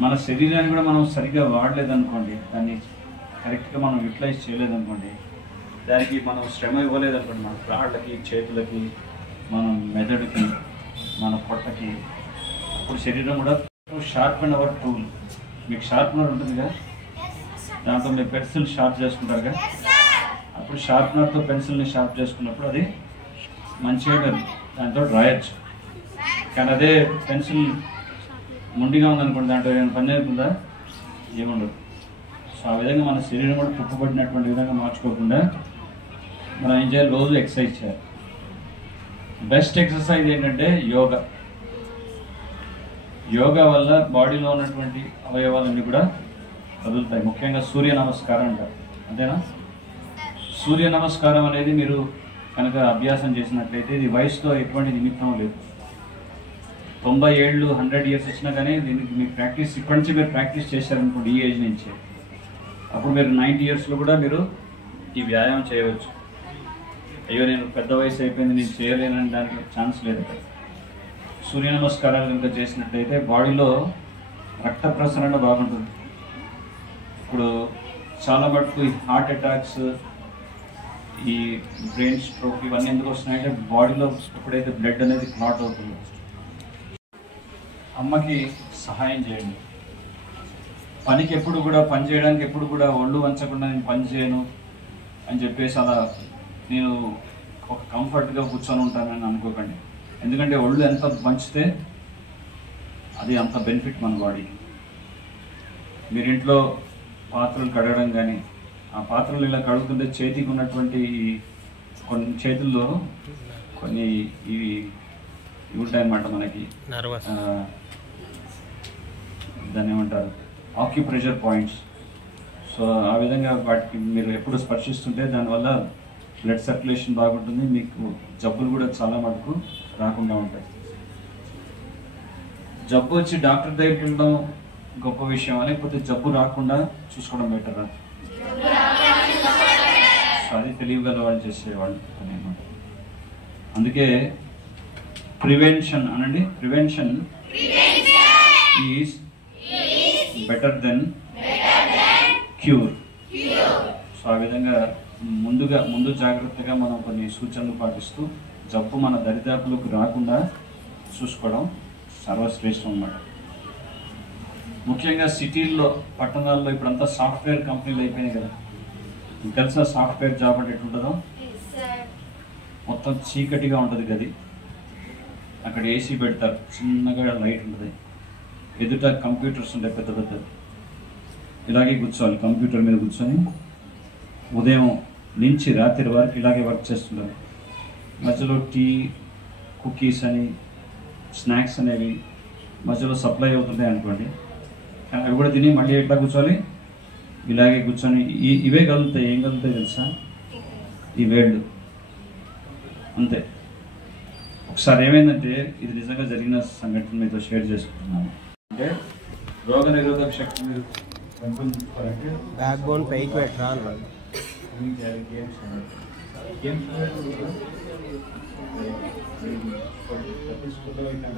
మన శరీరాన్ని కూడా మనం సరిగ్గా వాడలేదనుకోండి, దాన్ని కరెక్ట్గా మనం యూటిలైజ్ చేయలేదనుకోండి, దానికి మనం శ్రమ ఇవ్వలేదనుకోండి, మన కాళ్ళకి, చేతులకి, మన మెదడుకి, మన పొట్టకి, అప్పుడు శరీరం కూడా షార్ప్ అండ్ అవర్ టూల్. మీకు షార్ప్నర్ ఉంటుంది కదా, దాంతో మీరు పెన్సిల్ షార్ప్ చేసుకుంటారు కదా, అప్పుడు షార్ప్నర్తో పెన్సిల్ని షార్ప్ చేసుకున్నప్పుడు అది మంచిగా మీరు దాంతో రాయొచ్చు. కానీ అదే పెన్సిల్ ముండిగా ఉందనుకోండి, దాంట్లో ఏమైనా పని జరుగుతుందా? ఏముండదు. సో ఆ విధంగా మన శరీరం కూడా తుప్పుపడినటువంటి విధంగా మార్చుకోకుండా మనం ఏం చేయాలి? రోజు ఎక్సర్సైజ్ చేయాలి. బెస్ట్ ఎక్సర్సైజ్ ఏంటంటే యోగా. యోగా వల్ల బాడీలో ఉన్నటువంటి అవయవాలన్నీ కూడా కదులుతాయి. ముఖ్యంగా సూర్య నమస్కారం అంటారు, అంతేనా? సూర్య నమస్కారం అనేది మీరు కనుక అభ్యాసం చేసినట్లయితే ఇది వయసుతో ఎటువంటి నిమిత్తం లేదు. 90 ఏళ్ళు 100 ఇయర్స్ వచ్చినా కానీ దీనికి మీ ప్రాక్టీస్ ఇప్పటి నుంచి మీరు ప్రాక్టీస్ చేశారనుకోండి, ఈ ఏజ్ నుంచి, అప్పుడు మీరు 90 ఇయర్స్లో కూడా మీరు ఈ వ్యాయామం చేయవచ్చు. అయ్యో నేను పెద్ద వయసు అయిపోయింది నేను చేయలేనని దానికి ఛాన్స్ లేదు. సూర్య నమస్కారాలు కనుక చేసినట్లయితే బాడీలో రక్త ప్రసరణ బాగుంటుంది. ఇప్పుడు చాలా మటుకు ఈ హార్ట్ అటాక్స్, ఈ బ్రెయిన్ స్ట్రోక్ ఇవన్నీ ఎందుకు వస్తున్నాయంటే బాడీలో ఎప్పుడైతే బ్లడ్ అనేది క్లాట్ అవుతుందో. అమ్మకి సహాయం చేయండి. పనికి ఎప్పుడు కూడా పని చేయడానికి ఎప్పుడు కూడా ఒళ్ళు వంచకుండా నేను పని చేయను అని చెప్పేసి అలా నేను ఒక కంఫర్ట్గా కూర్చొని ఉంటానని అనుకోకండి. ఎందుకంటే ఒళ్ళు ఎంత వంచితే అది అంత బెనిఫిట్ మన బాడీకి. మీరు ఇంట్లో పాత్రలు కడగడం కానీ, ఆ పాత్రలు ఇలా కడుగుతుంటే చేతికి ఉన్నటువంటి కొన్ని చేతుల్లో కొన్ని ఇవి ఉంటాయన్నమాట, మనకి దాన్ని ఏమంటారు, ఆక్యుప్రెషర్ పాయింట్స్. సో ఆ విధంగా వాటికి మీరు ఎప్పుడు స్పర్శిస్తుంటే దానివల్ల బ్లడ్ సర్క్యులేషన్ బాగుంటుంది, మీకు జబ్బులు కూడా చాలా మటుకు రాకుండా ఉంటాయి. జబ్బు వచ్చి డాక్టర్ దగ్గరికి వెళ్ళడం గొప్ప విషయం, లేకపోతే జబ్బు రాకుండా చూసుకోవడం బెటరా? సో అది తెలియగల వాళ్ళు చేసేవాళ్ళు అనమాట. అందుకే ప్రివెన్షన్ అనండి, prevention is better than cure. So ఆ విధంగా ముందు జాగ్రత్తగా మనం కొన్ని సూచనలు పాటిస్తూ జబ్బు మన దరిదాపులకు రాకుండా చూసుకోవడం సర్వశ్రేష్టం అన్నమాట. ముఖ్యంగా సిటీల్లో, పట్టణాల్లో ఇప్పుడంతా సాఫ్ట్వేర్ కంపెనీలు అయిపోయినాయి కదా. మీకు తెలుసా సాఫ్ట్వేర్ జాబ్ అంటే ఎట్లుంటుందో? మొత్తం చీకటిగా ఉంటుంది గది, అక్కడ ఏసీ పెడతారు, చిన్నగా లైట్ ఉంటుంది, ఎదుట కంప్యూటర్స్ ఉంటాయి పెద్ద పెద్దవి. ఇలాగే కూర్చోవాలి, కంప్యూటర్ మీద కూర్చొని ఉదయం నుంచి రాత్రి వరకు ఇలాగే వర్క్ చేస్తుంటారు. మధ్యలో టీ, కుకీస్ అని, స్నాక్స్ అనేవి మధ్యలో సప్లై అవుతుంటాయి అనుకోండి. అవి కూడా తిని మళ్ళీ ఎట్లా కూర్చోవాలి, ఇలాగే కూర్చొని ఇవే కలుగుతాయి. ఏం కలుగుతాయి తెలుసా? ఈ వేళ్ళు అంతే. ఒకసారి ఏమైందంటే, ఇది నిజంగా జరిగిన సంఘటన మీతో షేర్ చేసుకుంటున్నాను. అంటే రోగ నిరోధక శక్తి మీరు పెంపొందించుకోవాలంటే బ్యాక్ బోన్ పైకి పెట్టరా అన్నాడు.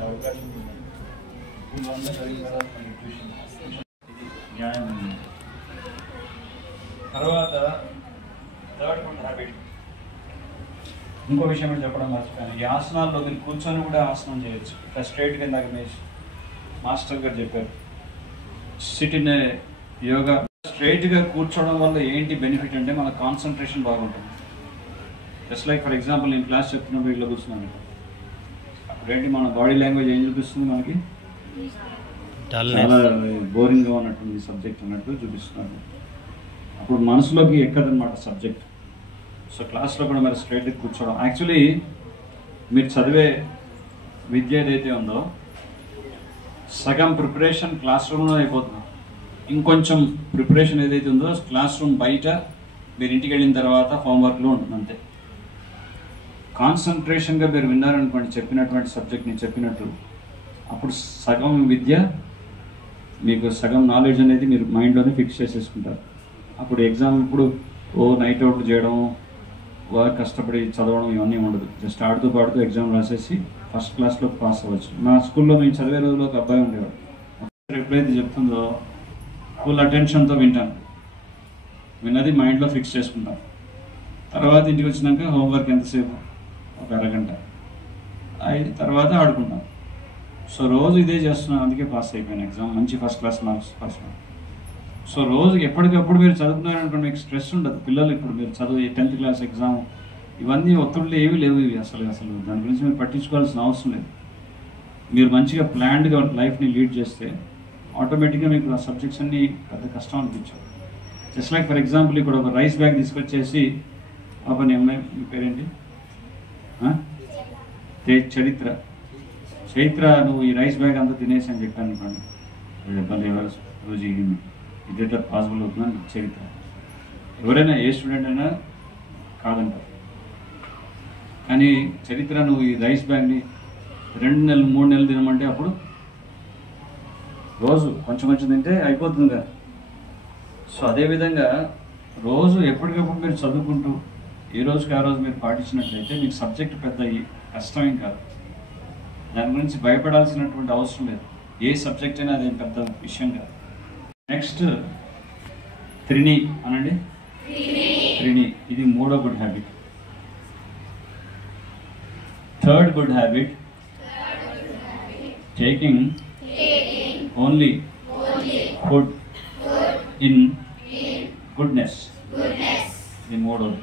అవకాశం తర్వాత థర్డ్ గుడ్ హ్యాబిట్. ఇంకో విషయం కూడా చెప్పడం మర్చిపోయాను. ఈ ఆసనాల్లో మీరు కూర్చొని కూడా ఆసనం చేయొచ్చు. ఇట్లా స్ట్రైట్గా ఇందాక మాస్టర్ గారు చెప్పారు, సిట్ ఇన్ యోగా. స్ట్రైట్గా కూర్చోవడం వల్ల ఏంటి బెనిఫిట్ అంటే మన కాన్సన్ట్రేషన్ బాగుంటుంది. జస్ట్ లైక్ ఫర్ ఎగ్జాంపుల్ నేను క్లాస్ చెప్తున్నప్పుడు ఇట్లా కూర్చున్నాను, అప్పుడేంటి మన బాడీ లాంగ్వేజ్ ఏం చూపిస్తుంది? మనకి చాలా బోరింగ్గా ఉన్నట్టుంది సబ్జెక్ట్ అన్నట్టు చూపిస్తున్నాను. అప్పుడు మనసులోకి ఎక్కదన్నమాట సబ్జెక్ట్. సో క్లాస్లో కూడా మరి స్ట్రైట్గా కూర్చోవడం. యాక్చువల్లీ మీరు చదివే విద్య ఏదైతే ఉందో సగం ప్రిపరేషన్ క్లాస్ రూమ్లో అయిపోతుంది. ఇంకొంచెం ప్రిపరేషన్ ఏదైతే ఉందో క్లాస్ రూమ్ బయట మీరు ఇంటికి వెళ్ళిన తర్వాత హోంవర్క్లో ఉంటుంది అంతే. కాన్సన్ట్రేషన్గా మీరు విన్నారనుకోండి చెప్పినటువంటి సబ్జెక్ట్ నేను చెప్పినట్టు, అప్పుడు సగం విద్య మీకు, సగం నాలెడ్జ్ అనేది మీరు మైండ్లోనే ఫిక్స్ చేసేసుకుంటారు. అప్పుడు ఎగ్జామ్ ఇప్పుడు నైట్ అవుట్ చేయడం, కష్టపడి చదవడం ఇవన్నీ ఉండదు. జస్ట్ ఆడుతూ పాడుతూ ఎగ్జామ్ రాసేసి ఫస్ట్ క్లాస్లో పాస్ అవ్వచ్చు. మా స్కూల్లో మేము చదివే రోజుల్లో ఒక అబ్బాయి ఉండేవాడు. ఎప్పుడైతే చెప్తుందో ఫుల్ అటెన్షన్తో వింటాను, విన్నది మైండ్లో ఫిక్స్ చేసుకుంటాం. తర్వాత ఇంటికి వచ్చినాక హోంవర్క్ ఎంతసేపు, ఒక అరగంట, తర్వాత ఆడుకుంటాం. సో రోజు ఇదే చేస్తున్నాను, అందుకే పాస్ అయిపోయాను ఎగ్జామ్, మంచి first class marks pass. So రోజు ఎప్పటికప్పుడు మీరు చదువుతున్నారనుకోండి, మీకు స్ట్రెస్ ఉండదు. పిల్లలు ఇప్పుడు మీరు చదువు 10th క్లాస్ ఎగ్జామ్ ఇవన్నీ ఒత్తిళ్ళు ఏమీ లేవు. ఇవి అసలు దాని గురించి మీరు పట్టించుకోవాల్సిన అవసరం లేదు. మీరు మంచిగా ప్లాన్డ్గా లైఫ్ని లీడ్ చేస్తే ఆటోమేటిక్గా మీకు ఆ సబ్జెక్ట్స్ అన్నీ పెద్ద కష్టం అనిపించవు. జస్ట్ లైక్ ఫర్ ఎగ్జాంపుల్ ఇక్కడ ఒక రైస్ బ్యాగ్ తీసుకొచ్చేసి పాపని అమ్మాయి, మీ పేరేంటి? చైత్ర, నువ్వు ఈ రైస్ బ్యాగ్ అంతా తినేసి అని చెప్పాను అనుకోండి, రోజు ఇది ఎట్లా పాసిబుల్ అవుతుందని చరిత్ర. ఎవరైనా ఏ స్టూడెంట్ అయినా కాదంటారు. కానీ చరిత్ర నువ్వు ఈ రైస్ బ్యాగ్ని 2 నెలలు 3 నెలలు తినమంటే అప్పుడు రోజు కొంచెం కొంచెం తింటే అయిపోతుంది కదా. సో అదేవిధంగా రోజు ఎప్పటికప్పుడు మీరు చదువుకుంటూ ఏ రోజుకి ఆ రోజు మీరు పాటించినట్లయితే మీకు సబ్జెక్ట్ పెద్ద కష్టమేం కాదు. దాని గురించి భయపడాల్సినటువంటి అవసరం లేదు. ఏ సబ్జెక్ట్ అయినా అదేం పెద్ద విషయం కాదు. నెక్స్ట్ త్రిణి అనండి. త్రిణి, ఇది 3వ good habit. Third good habit, taking only food in goodness. ఇది 3వది.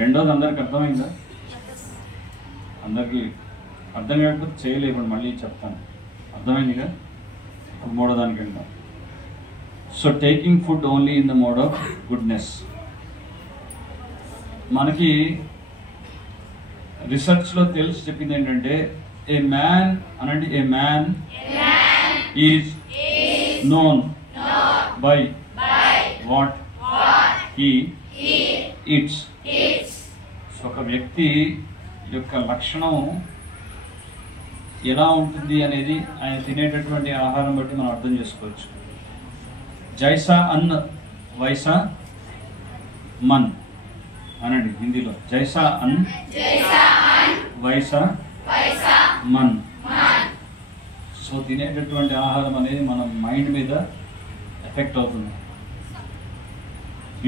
రెండోది అందరికి అర్థమైందా? అందరికీ అర్థం కాకపోతే చేయలేవు, మళ్ళీ చెప్తాను. అర్థమైందిగా? ఇప్పుడు 3వ దానికి వెళ్దాం. So taking food only in the mode of goodness. మనకి రీసెర్చ్లో తెలిసి చెప్పింది ఏంటంటే, ఏ మ్యాన్ అనండి, ఏ man is known by what he eats. ఒక వ్యక్తి యొక్క లక్షణం ఎలా ఉంటుంది అనేది ఆయన తినేటటువంటి ఆహారం బట్టి మనం అర్థం చేసుకోవచ్చు. జైసా అన్ వైసా మన్ అనండి హిందీలో. జైసా అన్ వైసా మన్. సో తినేటటువంటి ఆహారం అనేది మన మైండ్ మీద ఎఫెక్ట్ అవుతుంది.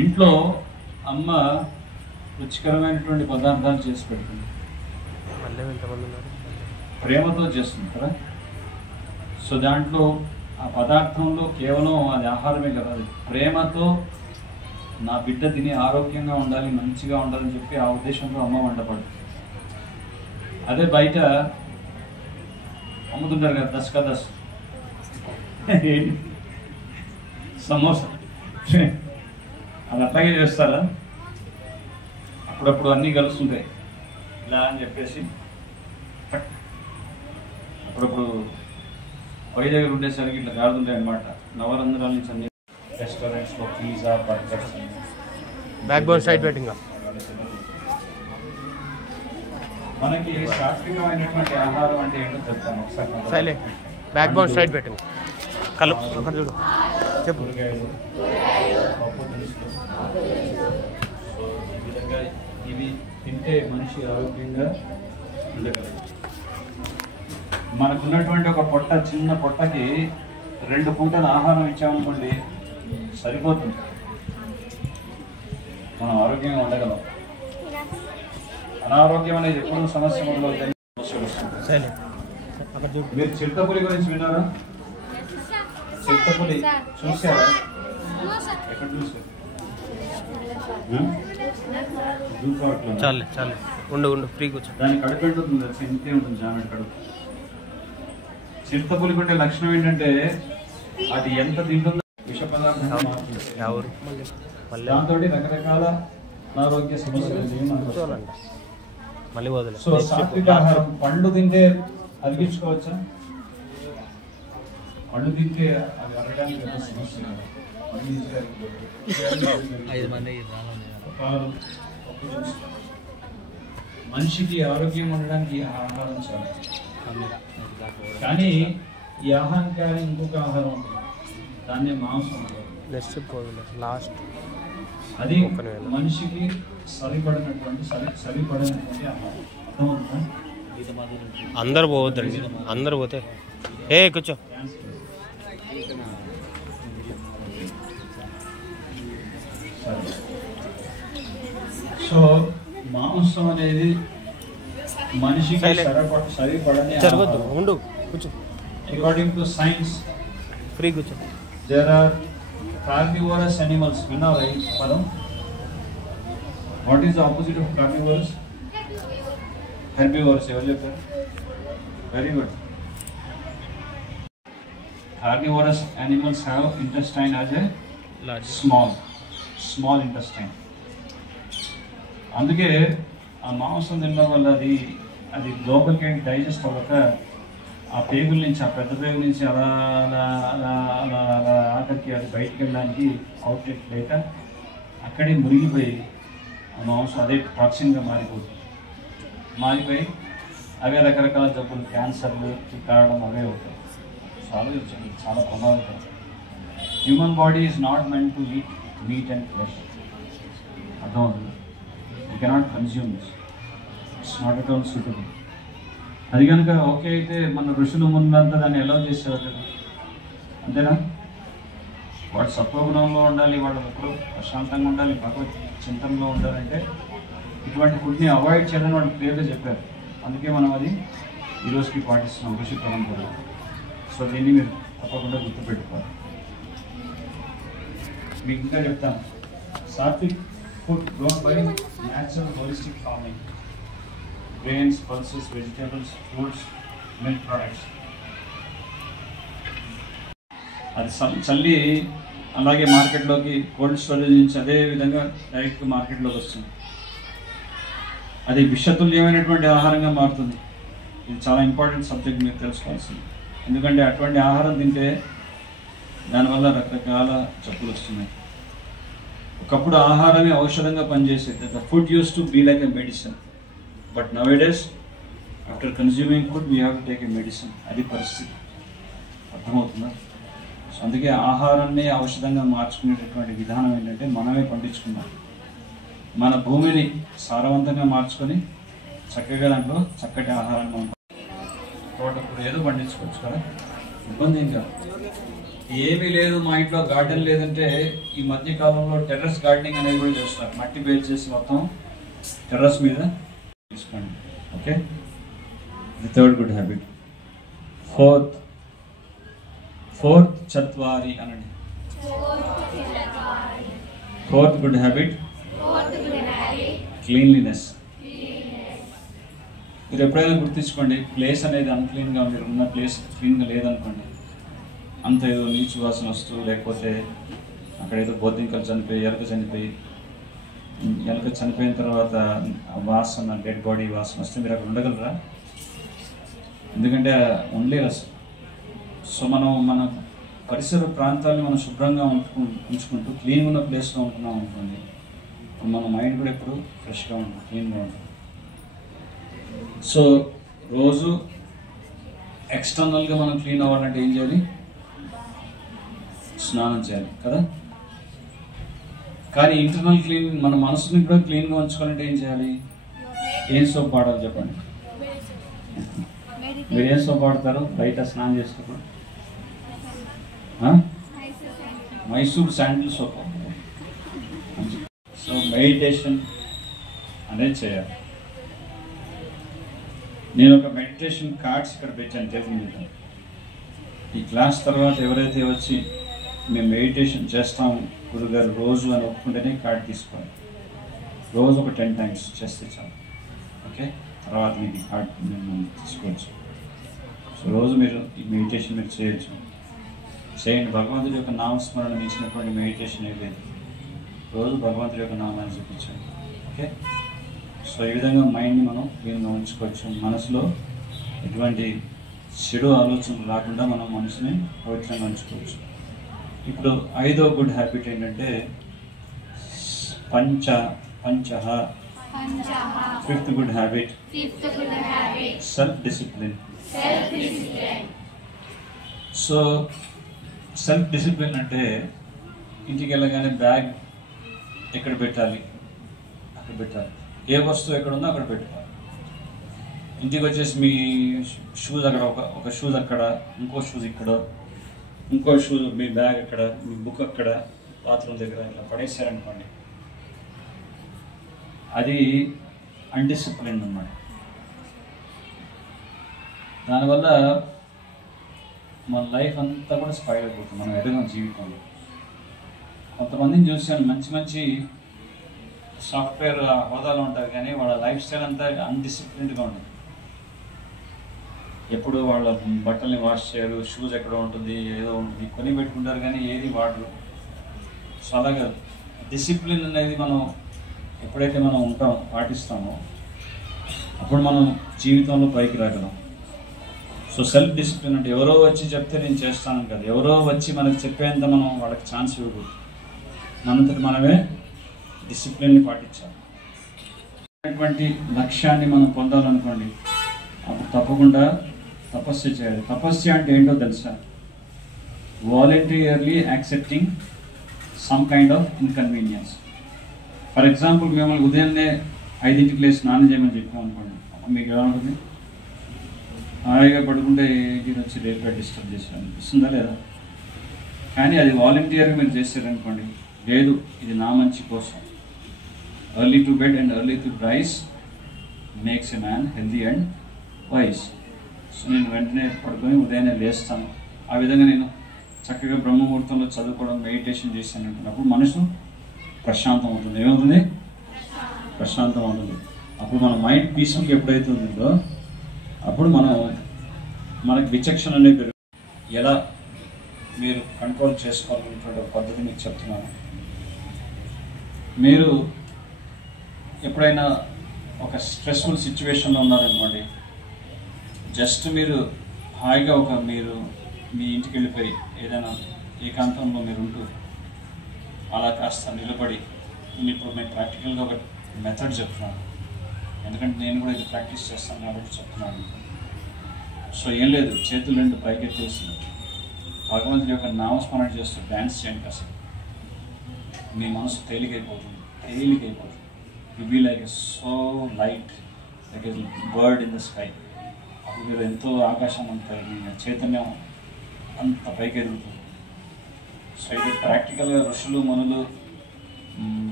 ఇంట్లో అమ్మ రుచికరమైనటువంటి పదార్థాలు చేసి పెడుతుంది, ప్రేమతో చేస్తుంది కదా. సో దాంట్లో ఆ పదార్థంలో కేవలం అది ఆహారమే కదా, అది ప్రేమతో నా బిడ్డ తిని ఆరోగ్యంగా ఉండాలి, మంచిగా ఉండాలని చెప్పి ఆ ఉద్దేశంతో అమ్మ వండపడుతుంది. అదే బయట అమ్ముతుంటారు కదా, దస్కా దస్ సమోసా, అది అట్లాగే చేస్తారా? అప్పుడప్పుడు అన్నీ కలుస్తుంటాయి ఇలా అని చెప్పేసి అప్పుడప్పుడు పై దగ్గర ఉండేసరికి ఇట్లా కాడుతుంటాయి అన్నమాట. నవరంధ్రాల నుంచి అన్ని రెస్టారెంట్స్లో pizza, burgers, backbone side petting. మనకి సాత్వికమైనటువంటి ఆహారం అంటే ఏంటో చెప్తాను ఒకసారి. సైలే బ్యాక్ బోన్ సైడ్ పెట్టింగ్. కలు అక్కడ చూడు చెప్పు. కూరగాయలు, పప్పు దినుసులు, ఈ విధంగా ఇవి తింటే మనిషి ఆరోగ్యంగా ఉండగలరు. మనకున్నటువంటి ఒక పొట్ట, చిన్న పొట్టకి 2 పూటల ఆహారం ఇచ్చామనుకోండి సరిపోతుంది, మనం ఆరోగ్యంగా ఉండగలం. అనారోగ్యం అనేది ఎప్పుడు సమస్య మొదలవుతుంది. మీరు చిరుతపులి గురించి విన్నారా? చిరుతపులి చూసారా? ఎక్కడ చూసారు? చాలే చాలే ఉండు ఉండు ఫ్రీ కూర్చో. దానికి కడుపు ఉంటుంది, ఇంతే ఉంటుంది జామెట్ కడుపు. చిరుతపులి ఉండే లక్షణం ఏంటంటే అది ఎంత తింటుందో విష పదార్థం దాంతో రకరకాల అనారోగ్య సమస్యలు. మళ్ళీ వదిలే. సో సాత్విక ఆహారం, పండు తింటే అరిగించుకోవచ్చా? పండు తింటే అది అరగడానికి పెద్ద సమస్య కాదు. మనిషికి ఆరోగ్యం ఉండడానికి ఆహారం చాలా. కానీ ఈ ఆహారం కానీ ఇంకొక ఆహారం ఉంటుంది, దాన్ని మాంసం లాస్ట్. అది మనిషికి సరిపడినటువంటి ఆహారం. అర్థమవుతుందా? అందరు పోవద్దండి, అందరు పోతే ఏ కూర్చో. సో మాంసం అనేది మనిషికి సరిపడని జరగద్దు, ఉండు కూర్చో. అకార్డింగ్ టు సైన్స్ ఫ్రీ కూర్చో. There are carnivorous animals. విన్నారా ఈ పదం? What is the opposite of carnivorous? Herbivorous. ఎవరు చెప్పారు? Very good. Carnivorous animals have intestine as a small intestine. అందుకే ఆ మాంసం తినడం వల్ల అది లోపలికి డైజెస్ట్ అవ్వక ఆ పేగుల నుంచి, ఆ పెద్ద పేగుల నుంచి అలా అలా అలా అలా అలా ఆఖరికి అది బయటికి వెళ్ళడానికి అవుట్లెట్ లేక అక్కడే మురిగిపోయి ఆ మాంసం అదే టాక్సిన్గా మారిపోయి అవే రకరకాల జబ్బులు, క్యాన్సర్లు కారణం అవే అవుతాయి. చాలా ప్రమాదకరం. Human body is not meant to eat meat and flesh. అర్థమవుతుంది? You cannot consume this. It's not at all suitable. అది కనుక ఓకే అయితే మన ఋషులు ముందంతా దాన్ని ఎలా చేసేవారు కదా, అంతేనా? వాడు సత్వగుణంలో ఉండాలి, వాడు ఎప్పుడు ప్రశాంతంగా ఉండాలి, భగవత్ చింతనలో ఉండాలంటే ఇటువంటి ఫుడ్ని అవాయిడ్ చేయాలని వాళ్ళు క్లియర్గా చెప్పారు. అందుకే మనం అది ఈరోజుకి పాటిస్తున్నాం, ఋషి పరంపర. సో దీన్ని మీరు తప్పకుండా గుర్తుపెట్టుకోవాలి. మీకు ఇంకా చెప్తాను, సాత్విక్ food grown by natural holistic farming, grains, pulses, vegetables, fruits, milk products. అది చల్లి అలాగే మార్కెట్లోకి కోల్డ్ స్టోరేజ్ నుంచి అదే విధంగా డైరెక్ట్గా మార్కెట్లోకి వస్తుంది. అది విషతుల్యమైనటువంటి ఆహారంగా మారుతుంది. ఇది చాలా ఇంపార్టెంట్ సబ్జెక్ట్ మీరు తెలుసుకోవాల్సింది. ఎందుకంటే అటువంటి ఆహారం తింటే దానివల్ల రకరకాల జబ్బులు వస్తున్నాయి. ఒకప్పుడు ఆహారమే ఔషధంగా పనిచేసేది. The food use to be like a medicine, but nowadays after consuming food we have to take a medicine. అది పరిస్థితి. అర్థమవుతుందా? సో అందుకే ఆహారాన్ని ఔషధంగా మార్చుకునేటటువంటి విధానం ఏంటంటే మనమే పండించుకున్నాం. మన భూమిని సారవంతంగా మార్చుకొని చక్కగా దాంట్లో చక్కటి ఆహారాన్ని మనం తోటకూర ఏదో పండించుకోవచ్చు కదా. ఇబ్బంది ఇంకా ఏమీ లేదు, మా ఇంట్లో గార్డెన్ లేదంటే ఈ మధ్య కాలంలో టెర్రస్ గార్డెనింగ్ అనేది కూడా చేస్తున్నారు. మట్టి బేల్ చేసి మొత్తం టెర్రస్ మీద తీసుకోండి. Okay, the third good habit. Fourth చత్వారి అనండి. Fourth good habit cleanliness. మీరు ఎప్పుడైనా గుర్తించుకోండి, ప్లేస్ అనేది అన్క్లీన్గా, మీరు ఉన్న ప్లేస్ క్లీన్గా లేదనుకోండి, అంత ఏదో నీచు వాసన వస్తూ, లేకపోతే అక్కడ ఏదో బొద్దింకలు చనిపోయి, ఎలక చనిపోయిన తర్వాత వాసన, డెడ్ బాడీ వాసన వస్తే మీరు అక్కడ ఉండగలరా? ఎందుకంటే ఉండలేరు అసలు. సో మన పరిసర ప్రాంతాలను మనం శుభ్రంగా ఉంచుకుంటూ క్లీన్గా ఉన్న ప్లేస్లో ఉంటున్నాం అనుకోండి, మన మైండ్ కూడా ఎప్పుడు ఫ్రెష్గా ఉంటుంది, క్లీన్గా ఉంటుంది. సో రోజు ఎక్స్టర్నల్గా మనం క్లీన్ అవ్వాలంటే ఏం చేయాలి? స్నానం చేయాలి కదా. కానీ ఇంటర్నల్ క్లీన్, మన మనసుని కూడా క్లీన్గా ఉంచుకోవాలంటే ఏం చేయాలి? ఏం సోప్ వాడాలి చెప్పండి? మీరు ఏం సోప్ వాడతారు బయట స్నానం చేసేటప్పుడు? Mysore sandal soap. So meditation అనేది చేయాలి. నేను ఒక మెడిటేషన్ కార్డ్స్ ఇక్కడ పెట్టాను టేబుల్ మీద. ఈ క్లాస్ తర్వాత ఎవరైతే వచ్చి మేము మెడిటేషన్ చేస్తాం గురుగారు రోజు అని ఒప్పుకుంటేనే కార్డ్ తీసుకోవాలి. రోజు ఒక 10 times చేస్తే చాలు. ఓకే, తర్వాత మీకు కార్డ్ మేము తీసుకోవచ్చు. సో రోజు మీరు ఈ మెడిటేషన్ మీరు చేయొచ్చు, చేయండి. భగవంతుడి యొక్క నామస్మరణ మించినటువంటి మెడిటేషన్ ఏం లేదు. రోజు భగవంతుడి యొక్క నామాన్ని చూపించండి. ఓకే, సో ఈ విధంగా మైండ్ని మనం క్లీన్గా ఉంచుకోవచ్చు. మనసులో ఎటువంటి చెడు ఆలోచనలు రాకుండా మనం మనసుని పవిత్రంగా ఉంచుకోవచ్చు. ఇప్పుడు 5వ గుడ్ హ్యాబిట్ ఏంటంటే పంచహ. 5th good habit self discipline. So self discipline అంటే ఇంటికి వెళ్ళగానే బ్యాగ్ ఎక్కడ పెట్టాలి అక్కడ పెట్టాలి, ఏ వస్తువు ఎక్కడ ఉందో అక్కడ పెట్టుకోవాలి. ఇంటికి వచ్చేసి మీ షూస్ అక్కడ, ఒక షూస్ అక్కడ, ఇంకో షూస్ ఇక్కడ, ఇంకో షూస్, మీ బ్యాగ్ అక్కడ, మీ బుక్ అక్కడ, బాత్రూమ్ దగ్గర ఇట్లా పడేసారనుకోండి, అది అన్డిసిప్లిన్ అన్నమాట. దానివల్ల మన లైఫ్ అంతా కూడా స్పాయిల్ అయిపోతుంది, మనం ఎదగం జీవితంలో. కొంతమందిని చూసాను, మంచి సాఫ్ట్వేర్ హోదాలో ఉంటారు, కానీ వాళ్ళ లైఫ్ స్టైల్ అంతా అన్డిసిప్లిన్డ్గా ఉంటుంది. ఎప్పుడు వాళ్ళ బట్టల్ని వాష్ చేయరు, షూస్ ఎక్కడ ఉంటుంది, ఏదో ఉంటుంది, కొని పెట్టుకుంటారు కానీ ఏది వాడరు. సో అలాగే డిసిప్లిన్ అనేది మనం ఎప్పుడైతే మనం పాటిస్తామో అప్పుడు మనం జీవితంలో పైకి రాగలం. సో సెల్ఫ్ డిసిప్లిన్ అంటే ఎవరో వచ్చి చెప్తే నేను చేస్తాను కదా, ఎవరో వచ్చి మనకు చెప్పేంత మనం వాళ్ళకి ఛాన్స్ ఇవ్వకూడదు. మనంతటి మనమే డిసిప్లిన్ని పాటించాలి. అటువంటి లక్ష్యాన్ని మనం పొందాలనుకోండి, అప్పుడు తప్పకుండా తపస్సు చేయాలి. తపస్సు అంటే ఏంటో తెలుసా? Voluntarily accepting some kind of inconvenience. For example, మిమ్మల్ని ఉదయాన్నే 5ంటికి లేచి స్నానం చేయమని చెప్పాం అనుకోండి, మీకు ఎలా ఉంటుంది? హాయిగా పడుకుంటే ఏంటి వచ్చి రేపు డిస్టర్బ్ చేశారు అనిపిస్తుందా లేదా? కానీ అది వాలంటీర్గా మీరు చేశారనుకోండి, లేదు ఇది నా మంచి కోసం. Early to bed and early to rise makes a man healthy and wise. So నేను వెంటనే పడుకొని ఉదయాన్నే లేస్తాను, ఆ విధంగా నేను చక్కగా బ్రహ్మముహూర్తంలో చదువుకోవడం, మెడిటేషన్ చేశాను అనుకున్నప్పుడు మనసు ప్రశాంతం అవుతుంది. ఏమవుతుంది? ప్రశాంతం అవుతుంది. అప్పుడు మన మైండ్ పీస్ఫుల్గా ఎప్పుడైతే ఉంటుందో అప్పుడు మనకి విచక్షణ అనేది ఎలా మీరు కంట్రోల్ చేసుకోవాలనేటువంటి పద్ధతి మీకు చెప్తున్నాను. మీరు ఎప్పుడైనా ఒక స్ట్రెస్ఫుల్ సిచ్యువేషన్లో ఉన్నారనుకోండి, జస్ట్ మీరు హాయిగా మీరు మీ ఇంటికి వెళ్ళిపోయి ఏదైనా ఏకాంతంలో మీరు ఉంటూ అలా కాస్త నిలబడి, ఇప్పుడు నేను ప్రాక్టికల్గా ఒక మెథడ్ చెప్తున్నాను, ఎందుకంటే నేను కూడా ఇది ప్రాక్టీస్ చేస్తాను కాబట్టి చెప్తున్నాను. సో ఏం లేదు, చేతులు 2 పైకెత్తేసి భగవంతుడి యొక్క నామస్మరణ చేస్తూ డ్యాన్స్ చేయండి. అసలు మీ మనసు తేలికైపోతుంది. You be like so light, like a bird in the sky. అప్పుడు మీరు ఎంతో ఆకాశం అంతా చైతన్యం అంత పైకి ఎదుగుతుంది. సో ఇది ప్రాక్టికల్గా ఋషులు మునులు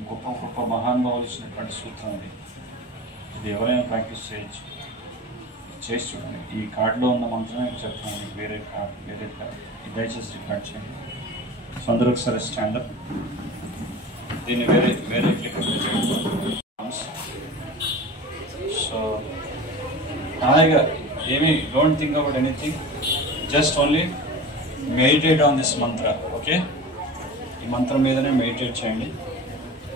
గొప్ప గొప్ప మహానుభావులు ఇచ్చినటువంటి సూత్రం ఇది. ఇది ఎవరైనా ప్రాక్టీస్ చేయొచ్చు, చేసి చూడండి. ఈ కార్డులో ఉన్న మంత్రమే చెప్తాను, మీకు వేరే కార్డు వేరే కాదు. ఇది దయచేసి రికార్డ్ చేయండి. సో అందరూ ఒకసారి స్టాండప్, దీన్ని వేరే వేరే క్లిక్ చేయండి. సో హాయిగా ఏమీ don't think about anything, just only meditate on this Mantra. Okay, ఈ మంత్రం మీదనే మెడిటేట్ చేయండి.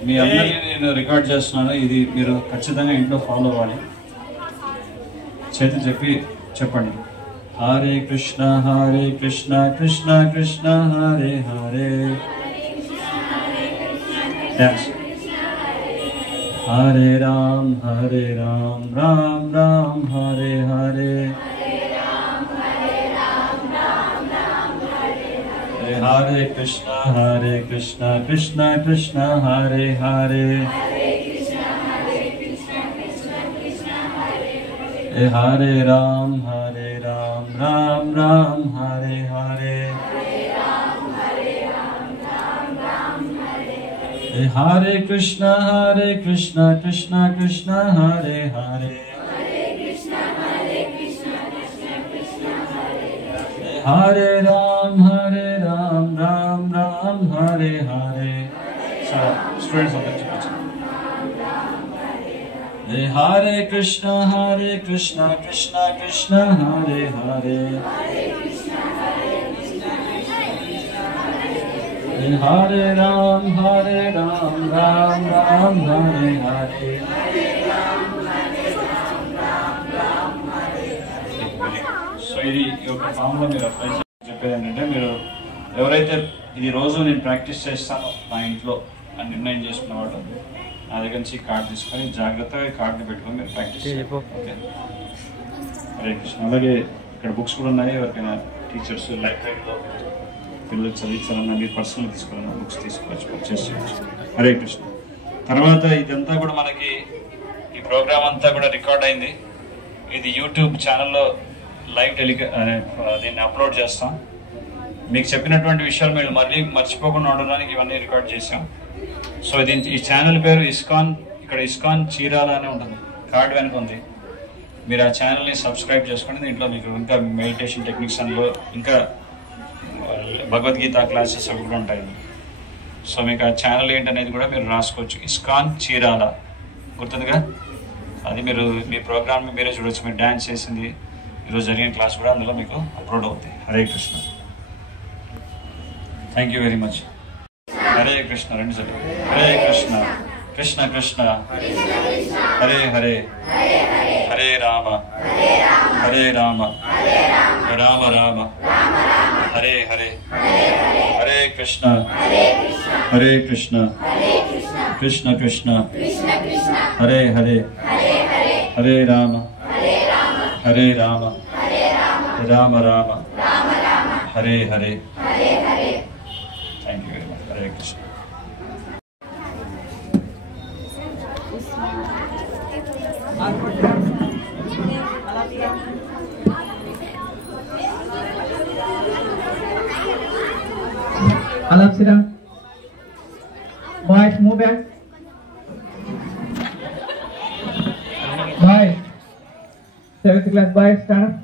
మీ అందరినీ నేను రికార్డ్ చేస్తున్నాను, ఇది మీరు ఖచ్చితంగా ఇంట్లో ఫాలో అవ్వాలి. చేతి చెప్పండి. హరే కృష్ణ కృష్ణ కృష్ణ హరే హరే, హరే రామ్ రామ్ రామ్ హరే హరే, హరే కృష్ణ కృష్ణ కృష్ణ హరే హరే, హరే రామ్ రామ్ రామ్ హరే హరే, హరే కృష్ణ కృష్ణ కృష్ణ హరే హరే, హరే రామ్ రామ్ రామ్ హరే హరే. స్టూడెంట్స్ అందరూ చెప్పచ్చు. హరే కృష్ణ కృష్ణ కృష్ణ హరే హరే, హరే రామ్ రామ్ రామ్ హరే హరే. సో ఇది ఒక ఫామ్లో మీరు అప్లై చెప్పేది ఏంటంటే, మీరు ఎవరైతే ఇది రోజు నేను ప్రాక్టీస్ చేస్తానో మా ఇంట్లో అని నిర్ణయం చేసుకున్న వాళ్ళు నా దగ్గర నుంచి కార్డు తీసుకొని జాగ్రత్తగా కార్డుని పెట్టుకొని మీరు ప్రాక్టీస్ చేయండి. ఓకే, హరే కృష్ణ. అలాగే ఇక్కడ బుక్స్ కూడా ఉన్నాయి, ఎవరికైనా టీచర్స్ లైబ్రరీలో పిల్లలకు చదివించాలన్నా మీరు పర్సనల్ తీసుకోవాలన్నా బుక్స్ తీసుకోవచ్చు, పర్చేస్ చేయవచ్చు. హరే కృష్ణ. తర్వాత ఇదంతా కూడా మనకి ఈ ప్రోగ్రామ్ అంతా కూడా రికార్డ్ అయింది. ఇది యూట్యూబ్ ఛానల్లో లైవ్ దీన్ని అప్లోడ్ చేస్తాం. మీకు చెప్పినటువంటి విషయాలు మీరు మళ్ళీ మర్చిపోకుండా ఉండడానికి ఇవన్నీ రికార్డ్ చేసాం. సో ఈ ఛానల్ పేరు ఇస్కాన్, ఇక్కడ ఇస్కాన్ చీరాల అని ఉంటుంది, కార్డ్ వెనక ఉంది. మీరు ఆ ఛానల్ని సబ్స్క్రైబ్ చేసుకోండి. దీంట్లో మీకు ఇంకా మెడిటేషన్ టెక్నిక్స్ అందులో ఇంకా భగవద్గీత క్లాసెస్ అవి కూడా ఉంటాయి. సో మీకు ఆ ఛానల్ ఏంటనేది కూడా మీరు రాసుకోవచ్చు, ఇస్కాన్ చీరాల గుర్తుందిగా. అది మీరు మీ ప్రోగ్రామ్ని మీరే చూడవచ్చు. మీరు డ్యాన్స్ చేసింది ఈరోజు జరిగిన క్లాస్ కూడా అందులో మీకు అప్లోడ్ అవుతాయి. Hare Krishna. Thank you very much. Hare Krishna. రెండు సార్లు Hare Krishna Krishna Krishna Hare Hare, Hare Rama Rama Rama Hare Hare, Hare Krishna Krishna Krishna Krishna Hare Hare, Hare Rama Rama Rama Hare Hare. Thank you very much. Hare Krishna. Alam sila. Boys, move back. Boys, 7th class boys, stand up.